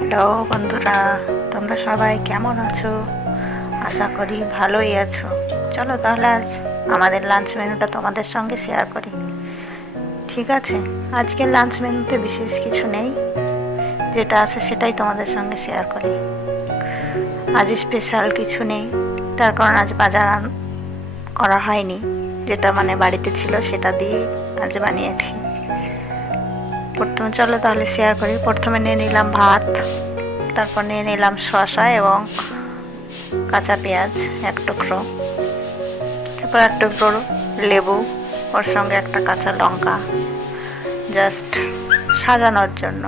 Hello বন্ধুরা, তোমরা সবাই কেমন আছো? আশা করি ভালোই আছো। চলো তাহলে আজ আমাদের লাঞ্চ মেনুটা তোমাদের সঙ্গে শেয়ার করি। ঠিক আছে, আজকের লাঞ্চ মেনুতে বিশেষ কিছু নেই, যেটা আছে সেটাই তোমাদের সঙ্গে শেয়ার করি। আজ স্পেশাল কিছু নেই, তার কারণ আজ বাজার করা হয়নি, যেটা বাড়িতে ছিল সেটা দিয়ে আজ বানিয়েছি। প্রথমে চলো তাহলে শেয়ার করি। প্রথমে নিয়ে নিলাম ভাত, তারপর নিয়ে নিলাম শসা এবং কাঁচা পেঁয়াজ এক টুকরো, তারপর এক টুকরো লেবু, ওর সঙ্গে একটা কাঁচা লঙ্কা জাস্ট সাজানোর জন্য।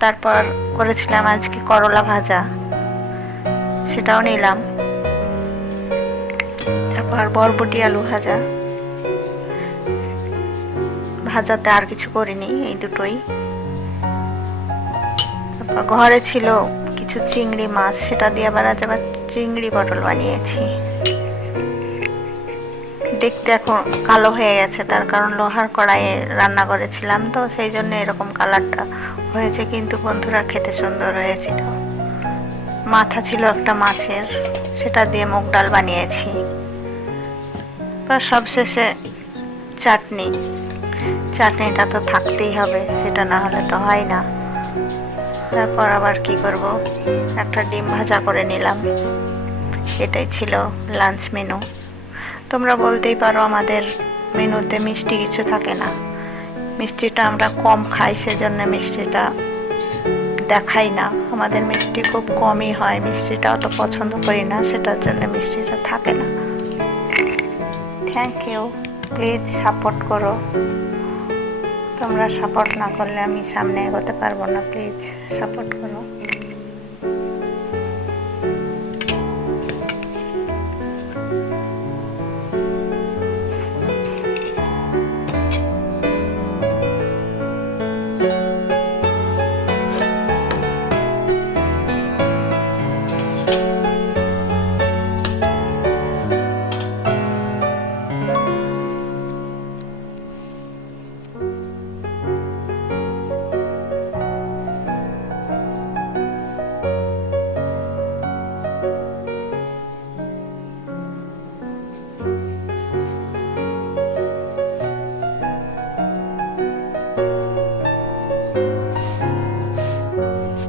তারপর করেছিলাম আজকে করলা ভাজা, সেটাও নিলাম। তারপর বরবটি আলু ভাজা, ভাজাতে আর কিছু করিনি, এই দুটোই। তারপর ঘরে ছিল কিছু চিংড়ি মাছ, সেটা দিয়ে আবার চিংড়ি পটল বানিয়েছি। দেখতে এখন কালো হয়ে গেছে, তার কারণ লোহার কড়াইয়ে রান্না করেছিলাম তো, সেই জন্য এরকম কালারটা হয়েছে, কিন্তু বন্ধুরা খেতে সুন্দর হয়েছিল। মাথা ছিল একটা মাছের, সেটা দিয়ে মুগ ডাল বানিয়েছি। সবশেষে চাটনিটা তো থাকতেই হবে, সেটা না হলে তো হয় না। তারপর আবার কি করব, একটা ডিম ভাজা করে নিলাম। এটাই ছিল লাঞ্চ মেনু। তোমরা বলতেই পারো আমাদের মেনুতে মিষ্টি কিছু থাকে না। মিষ্টিটা আমরা কম খাই, সেজন্য মিষ্টিটা দেখাই না। আমাদের মিষ্টি খুব কমই হয়, মিষ্টিটা অত পছন্দ করি না, সেটার জন্য মিষ্টিটা থাকে না। থ্যাংক ইউ, প্লিজ সাপোর্ট করো। তোমরা সাপোর্ট না করলে আমি সামনে এগোতে পারবো না, প্লিজ সাপোর্ট করো।